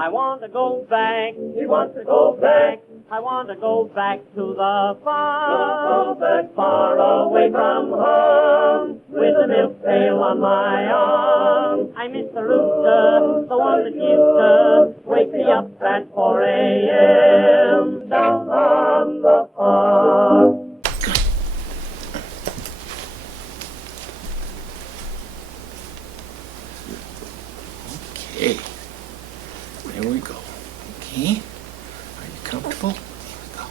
I want to go back. He wants to go back. I want to go back to the farm. Go back far away from home, with a milk pail on my arm. I miss the rooster, the one that used to wake me up at 4 a.m. down on the farm. Okay, there we go. Okay, are you comfortable? Here we go.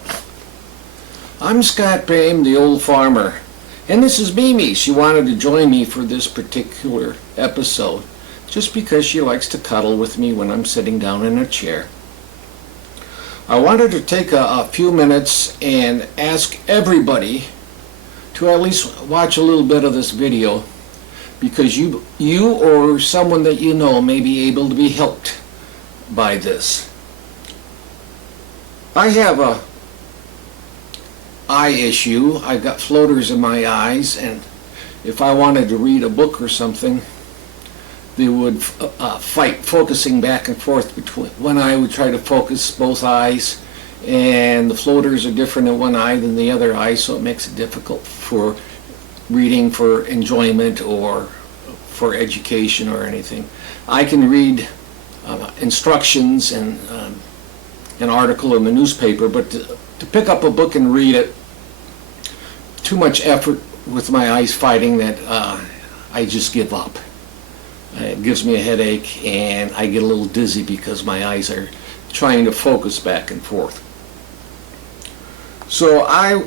I'm Scott Bame, the old farmer, and this is Mimi. She wanted to join me for this particular episode just because she likes to cuddle with me when I'm sitting down in a chair. I wanted to take a few minutes and ask everybody to at least watch a little bit of this video, because you or someone that you know may be able to be helped by this. I have a eye issue. I've got floaters in my eyes, and if I wanted to read a book or something, they would fight, focusing back and forth between one eye. Would try to focus both eyes, and the floaters are different in one eye than the other eye, so it makes it difficult for reading for enjoyment or for education or anything. I can read instructions and an article in the newspaper, but to pick up a book and read it, too much effort with my eyes fighting that I just give up. It gives me a headache, and I get a little dizzy because my eyes are trying to focus back and forth. So I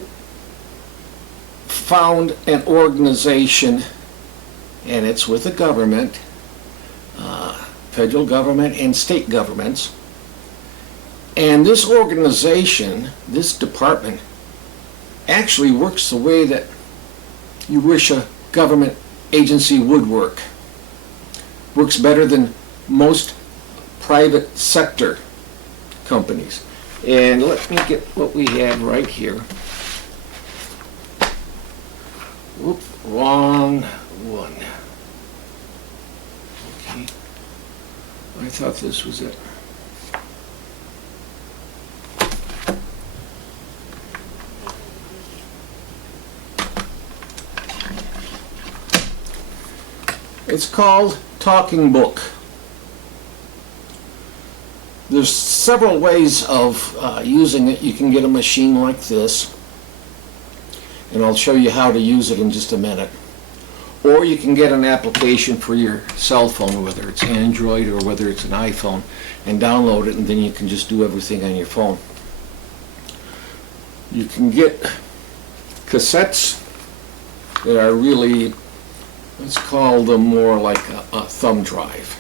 found an organization, and it's with the government, federal government and state governments. And this organization, this department, actually works the way that you wish a government agency would work. Works better than most private sector companies. And let me get what we have right here. Oop, wrong one. Okay. I thought this was it. It's called Talking Book. There's several ways of using it. You can get a machine like this, and I'll show you how to use it in just a minute. Or you can get an application for your cell phone, whether it's Android or whether it's an iPhone, and download it, and then you can just do everything on your phone. You can get cassettes that are really, let's call them more like a thumb drive,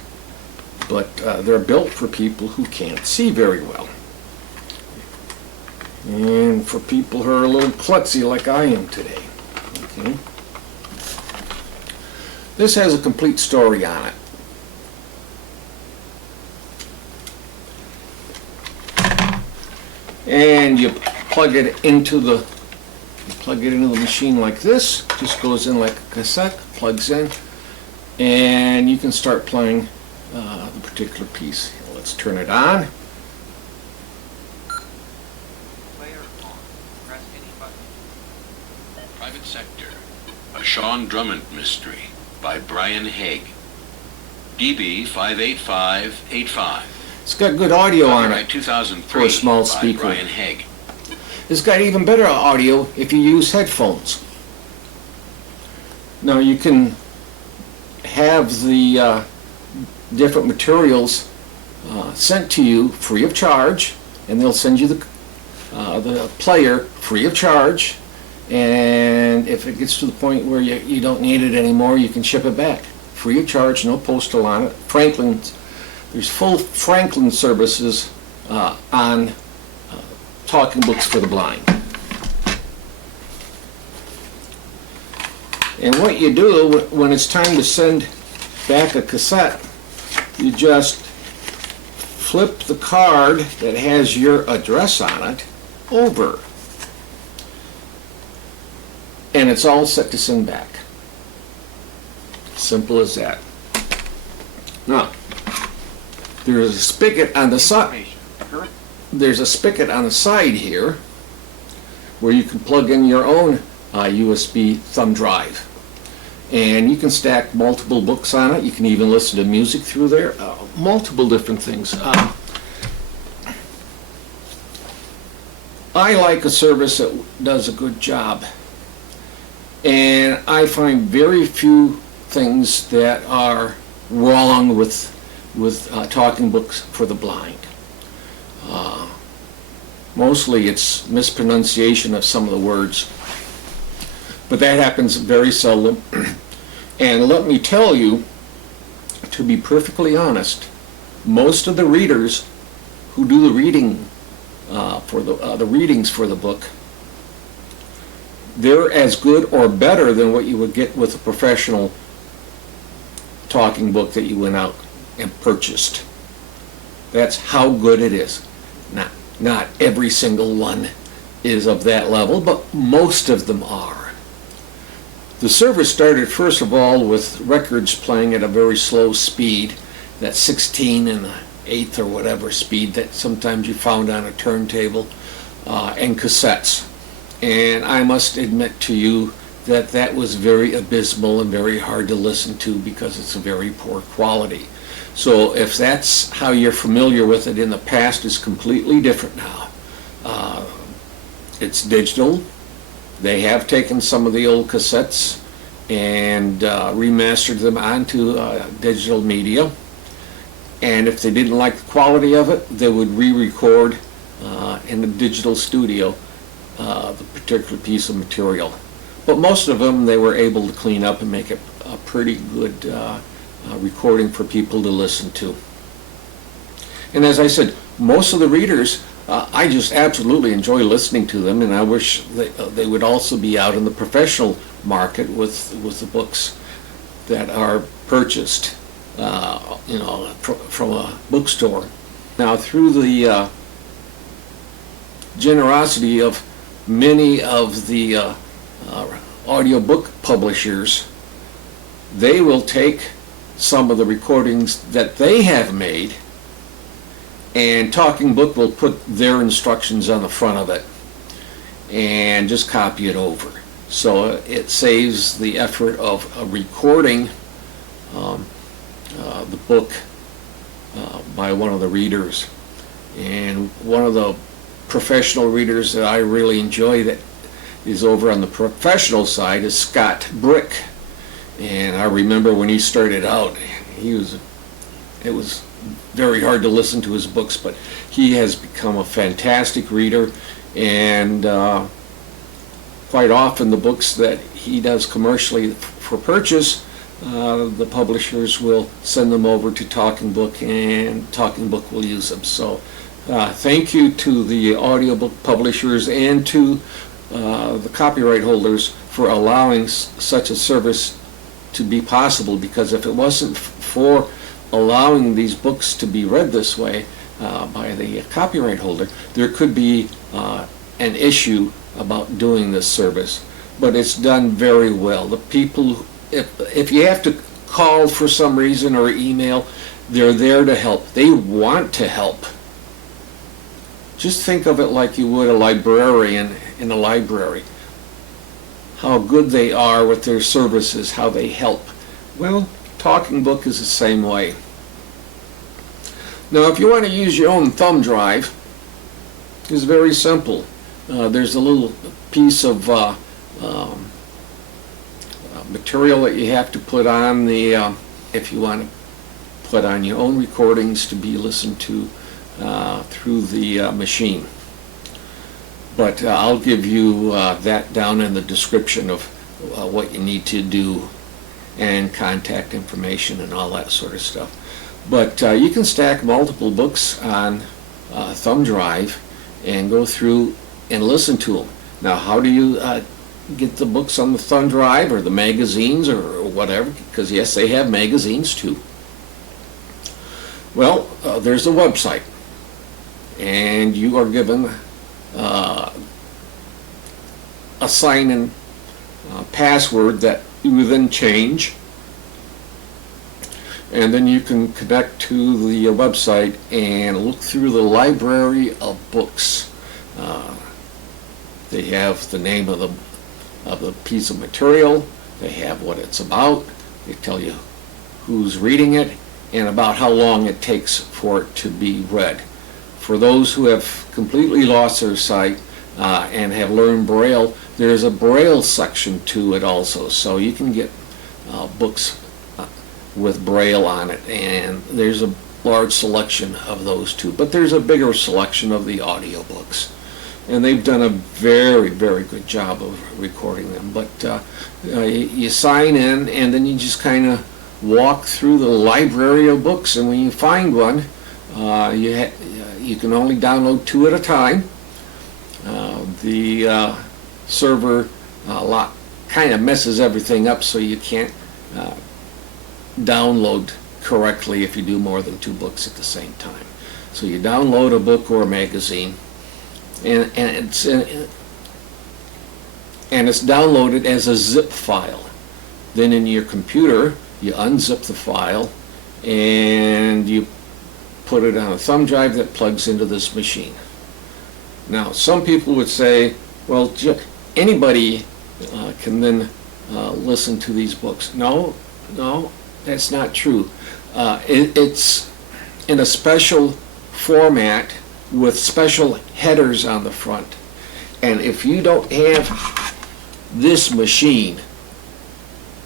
but they're built for people who can't see very well, and for people who are a little klutzy like I am today. Okay. This has a complete story on it. And you plug it into the machine like this. Just goes in like a cassette, plugs in, and you can start playing the particular piece. Let's turn it on. Player on. Press any button. Private Sector, a Sean Drummond mystery by Brian Haig. DB 58585. It's got good audio on Copyright it 2003 for a small by speaker. Brian Haig. It's got even better audio if you use headphones. Now you can have the different materials sent to you free of charge, and they'll send you the player free of charge, and if it gets to the point where you don't need it anymore, you can ship it back free of charge, no postal on it. There's full Franklin services on Talking Books for the Blind. And what you do when it's time to send back a cassette, you just flip the card that has your address on it over, and it's all set to send back. Simple as that. Now, There's a spigot on the side. Information. Correct. There's a spigot on the side here where you can plug in your own USB thumb drive. And you can stack multiple books on it. You can even listen to music through there. Multiple different things. I like a service that does a good job. And I find very few things that are wrong with talking books for the blind. Mostly it's mispronunciation of some of the words, but that happens very seldom. And let me tell you, to be perfectly honest, most of the readers who do the reading for the readings for the book, they're as good or better than what you would get with a professional talking book that you went out and purchased. That's how good it is. Not every single one is of that level, but most of them are. The service started first of all with records playing at a very slow speed, that 16 and an eighth or whatever speed that sometimes you found on a turntable, and cassettes. And I must admit to you that that was very abysmal and very hard to listen to because it's a very poor quality. So if that's how you're familiar with it in the past, it's completely different now. It's digital. They have taken some of the old cassettes and remastered them onto digital media. And if they didn't like the quality of it, they would re-record in the digital studio the particular piece of material. But most of them they were able to clean up and make it a pretty good recording for people to listen to. And as I said, most of the readers, I just absolutely enjoy listening to them, and I wish they would also be out in the professional market with the books that are purchased, from a bookstore. Now, through the generosity of many of the audiobook publishers, they will take some of the recordings that they have made, and Talking Book will put their instructions on the front of it and just copy it over. So it saves the effort of recording the book by one of the readers. And one of the professional readers that I really enjoy that is over on the professional side is Scott Brick. And I remember when he started out, it was very hard to listen to his books, but he has become a fantastic reader, and quite often the books that he does commercially for purchase, the publishers will send them over to Talking Book, and Talking Book will use them. So thank you to the audiobook publishers and to the copyright holders for allowing such a service to be possible, because if it wasn't for allowing these books to be read this way by the copyright holder, there could be an issue about doing this service. But it's done very well. The people, if you have to call for some reason or email, they're there to help. They want to help. Just think of it like you would a librarian in a library. How good they are with their services, how they help. Well, Talking Book is the same way. Now, if you want to use your own thumb drive, it's very simple. There's a little piece of material that you have to put on the, if you want to put on your own recordings to be listened to through the machine. But I'll give you that down in the description of what you need to do, and contact information and all that sort of stuff. But you can stack multiple books on a thumb drive and go through and listen to them. Now, how do you get the books on the thumb drive, or the magazines, or whatever? Because yes, they have magazines too. Well, there's a website, and you are given a sign-in password that you then change, And then you can connect to the website and look through the library of books. They have the name of the piece of material, they have what it's about, they tell you who's reading it, and about how long it takes for it to be read. For those who have completely lost their sight and have learned Braille, there's a Braille section to it also, so you can get books with Braille on it, and there's a large selection of those too. But there's a bigger selection of the audiobooks, and they've done a very, very good job of recording them. But you sign in, and then you just kind of walk through the library of books, and when you find one, you can only download 2 at a time. The server kind of messes everything up, so you can't download correctly if you do more than 2 books at the same time. So you download a book or a magazine, and it's downloaded as a zip file. Then in your computer, you unzip the file and you put it on a thumb drive that plugs into this machine. Now, some people would say, well, anybody can then listen to these books. No, that's not true. It's in a special format with special headers on the front. And if you don't have this machine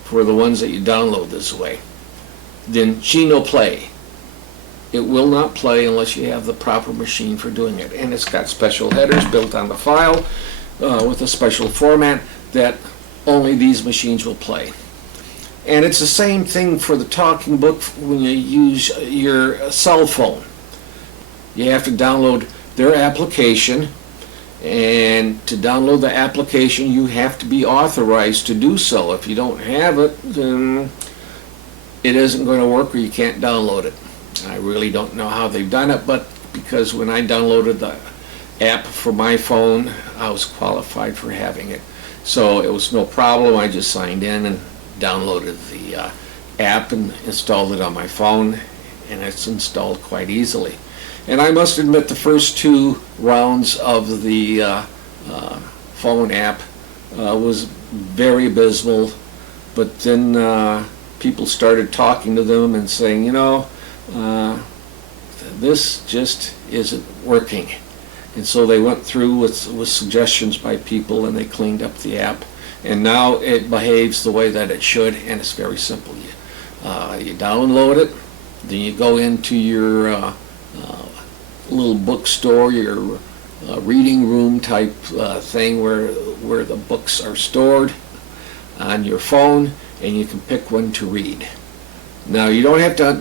for the ones that you download this way, then she no play. It will not play unless you have the proper machine for doing it. And it's got special headers built on the file with a special format that only these machines will play. And it's the same thing for the talking book when you use your cell phone. You have to download their application, and to download the application you have to be authorized to do so. If you don't have it, then it isn't going to work, or you can't download it. I really don't know how they've done it, but because when I downloaded the app for my phone, I was qualified for having it. So it was no problem. I just signed in and downloaded the app and installed it on my phone, and it's installed quite easily. And I must admit, the first 2 rounds of the phone app was very abysmal, but then people started talking to them and saying, you know, this just isn't working. And so they went through with suggestions by people, and they cleaned up the app, and now it behaves the way that it should, and it's very simple. You download it, then you go into your little bookstore, your reading room type thing where the books are stored on your phone, and you can pick one to read. Now, you don't have to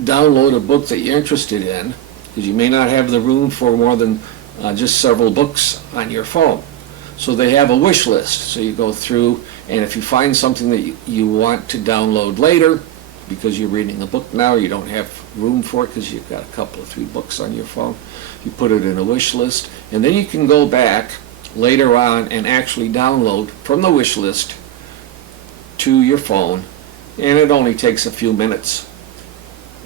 download a book that you're interested in, because you may not have the room for more than just several books on your phone. So they have a wish list. So you go through, and if you find something that you want to download later, because you're reading a book now, you don't have room for it because you've got a couple of 3 books on your phone, you put it in a wish list, and then you can go back later on and actually download from the wish list to your phone, and it only takes a few minutes.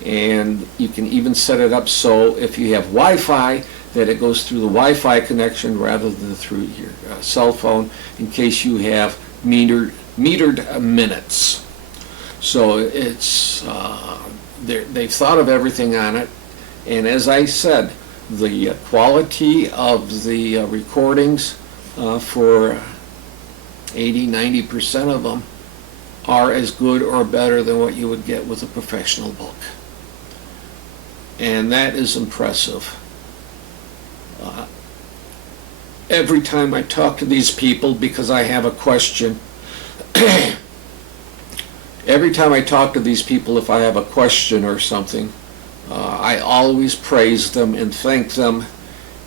And you can even set it up so if you have Wi-Fi, that it goes through the Wi-Fi connection rather than through your cell phone, in case you have metered minutes. So it's they've thought of everything on it, and as I said, the quality of the recordings for 80-90% of them are as good or better than what you would get with a professional book. And that is impressive. Every time I talk to these people, because I have a question, every time I talk to these people, if I have a question or something, I always praise them and thank them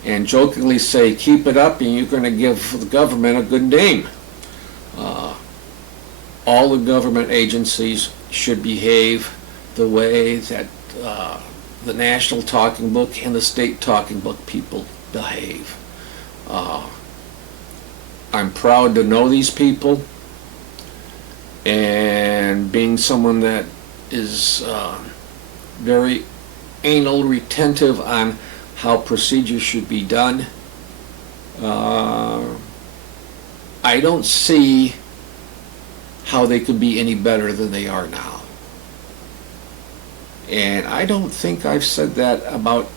and jokingly say, keep it up and you're going to give the government a good name. All the government agencies should behave the way that the National Talking Book and the State Talking Book people behave. I'm proud to know these people, and being someone that is very anal retentive on how procedures should be done. I don't see how they could be any better than they are now. And I don't think I've said that about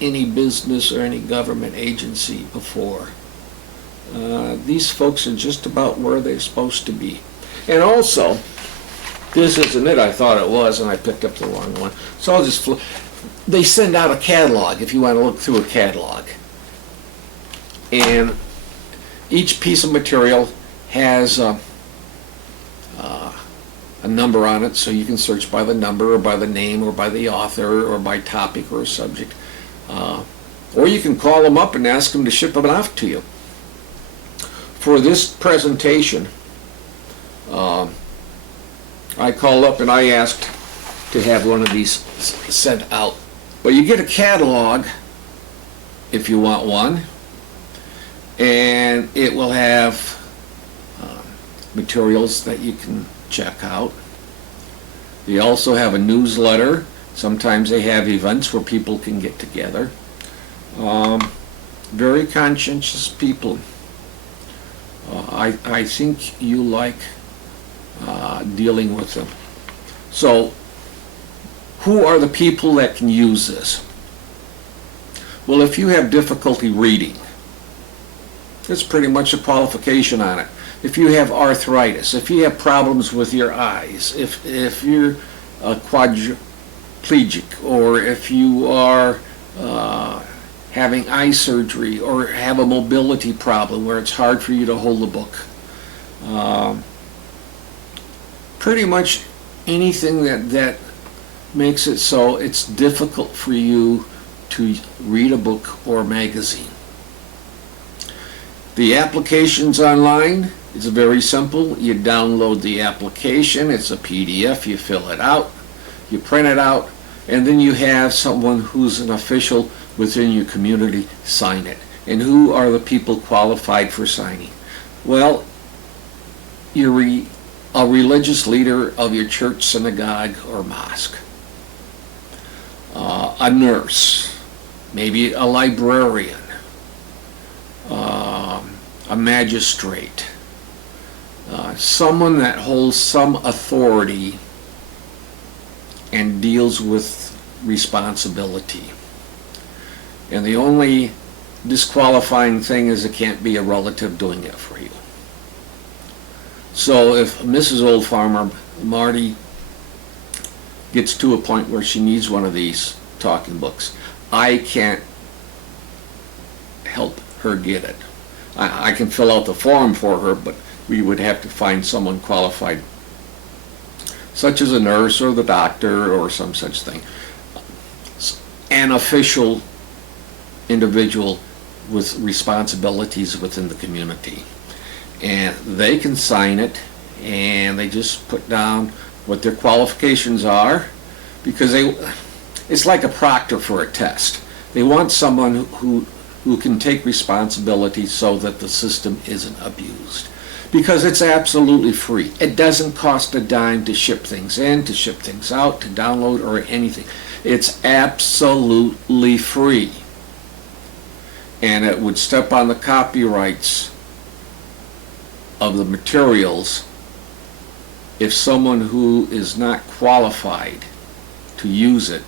any business or any government agency before. These folks are just about where they're supposed to be. And also, this isn't it, I thought it was, and I picked up the wrong one. So I'll just they send out a catalog if you want to look through a catalog. And each piece of material has a number on it, so you can search by the number or by the name or by the author or by topic or subject. Or you can call them up and ask them to ship it off to you. For this presentation, I called up and I asked to have one of these sent out. But you get a catalog if you want one, and it will have materials that you can check out. They also have a newsletter. Sometimes they have events where people can get together. Very conscientious people. I think you like dealing with them. So, who are the people that can use this? Well, if you have difficulty reading, that's pretty much a qualification on it. If you have arthritis, if you have problems with your eyes, if you're a quadriplegic, or if you are having eye surgery or have a mobility problem where it's hard for you to hold a book, pretty much anything that makes it so it's difficult for you to read a book or magazine. The application's online. It's very simple. You download the application. It's a PDF. You fill it out. You print it out. And then you have someone who's an official within your community sign it. And who are the people qualified for signing? Well, you're a religious leader of your church, synagogue, or mosque. A nurse, maybe a librarian, a magistrate, someone that holds some authority and deals with responsibility. And the only disqualifying thing is it can't be a relative doing it for you. So if Mrs. Old Farmer Marty gets to a point where she needs one of these talking books, I can't help her get it. I can fill out the form for her, but we would have to find someone qualified, such as a nurse or the doctor or some such thing. An official individual with responsibilities within the community. And they can sign it, and they just put down what their qualifications are, because it's like a proctor for a test. They want someone who can take responsibility so that the system isn't abused. Because it's absolutely free. It doesn't cost a dime to ship things in, to ship things out, to download, or anything. It's absolutely free. And it would step on the copyrights of the materials if someone who is not qualified to use it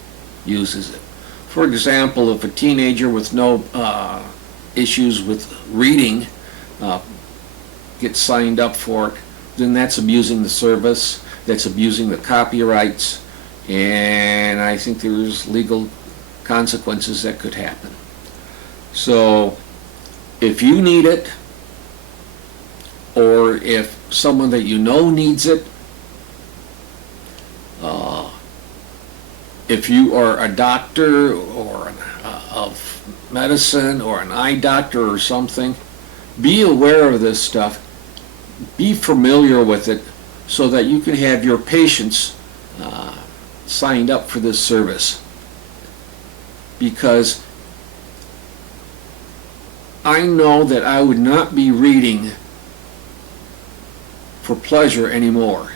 uses it. For example, if a teenager with no issues with reading gets signed up for it, then that's abusing the service, that's abusing the copyrights, and I think there's legal consequences that could happen. So if you need it, or if someone that you know needs it, if you are a doctor or of medicine or an eye doctor or something, be aware of this stuff, be familiar with it, so that you can have your patients signed up for this service. Because I know that I would not be reading for pleasure anymore.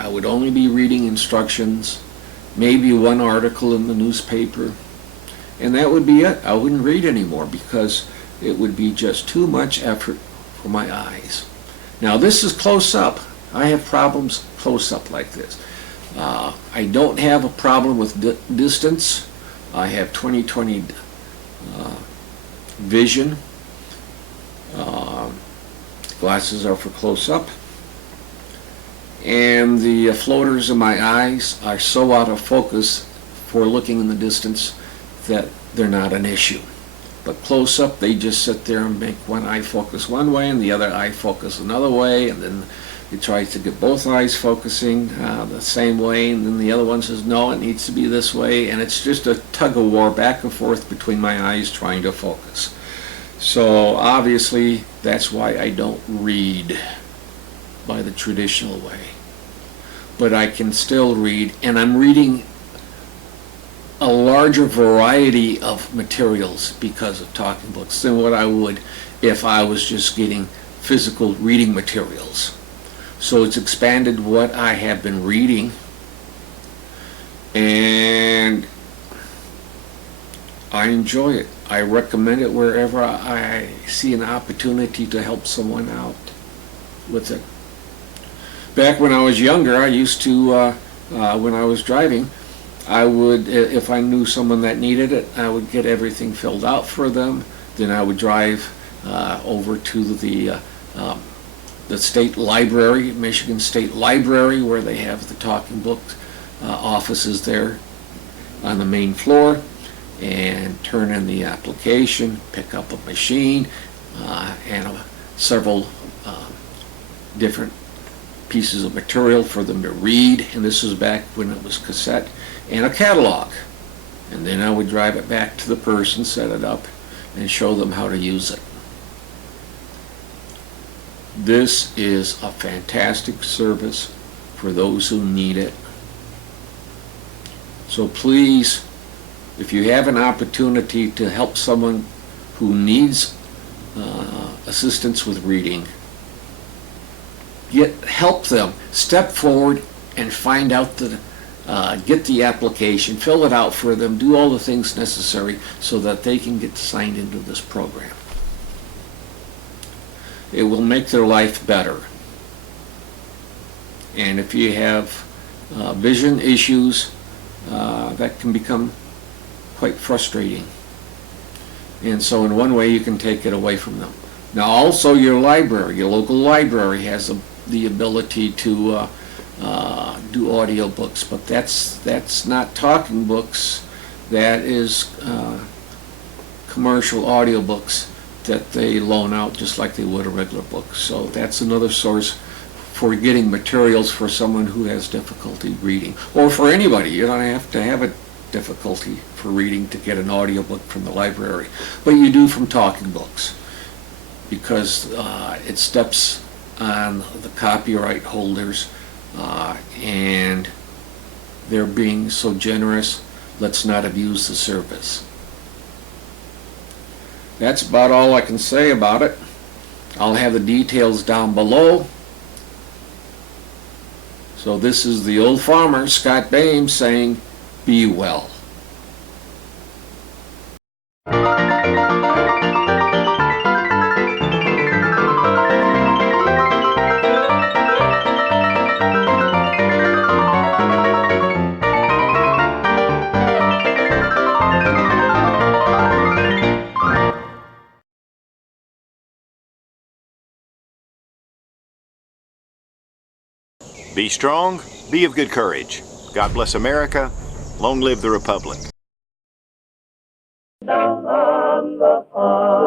I would only be reading instructions, maybe one article in the newspaper, and that would be it. I wouldn't read anymore because it would be just too much effort for my eyes. Now this is close up. I have problems close up like this. I don't have a problem with distance. I have 20/20 vision. Glasses are for close up. And the floaters in my eyes are so out of focus for looking in the distance that they're not an issue. But close up, they just sit there and make one eye focus one way and the other eye focus another way, and then it tries to get both eyes focusing the same way, and then the other one says, no, it needs to be this way, and it's just a tug of war back and forth between my eyes trying to focus. So obviously, that's why I don't read by the traditional way. But I can still read, and I'm reading a larger variety of materials because of talking books than what I would if I was just getting physical reading materials. So it's expanded what I have been reading, and I enjoy it. I recommend it wherever I see an opportunity to help someone out with it. Back when I was younger, I used to, when I was driving, I would, if I knew someone that needed it, I would get everything filled out for them. Then I would drive over to the state library, Michigan State Library, where they have the talking book offices there on the main floor, and turn in the application, pick up a machine, and several different pieces of material for them to read, and this was back when it was cassette, and a catalog. And then I would drive it back to the person, set it up, and show them how to use it. This is a fantastic service for those who need it. So please, if you have an opportunity to help someone who needs assistance with reading, help them. Step forward and find out get the application, fill it out for them, do all the things necessary so that they can get signed into this program. It will make their life better. And if you have vision issues, that can become quite frustrating. And so in one way you can take it away from them. Now also your library, your local library has the ability to do audio books, but that's not talking books. That is commercial audio books that they loan out just like they would a regular book. So that's another source for getting materials for someone who has difficulty reading, or for anybody. You don't have to have a difficulty for reading to get an audiobook from the library, but you do from talking books, because it steps on the copyright holders, and they're being so generous. Let's not abuse the service. That's about all I can say about it. I'll have the details down below. So this is the old farmer, Scott Bames, saying, be well. Be strong, be of good courage. God bless America. Long live the Republic. Down on the farm.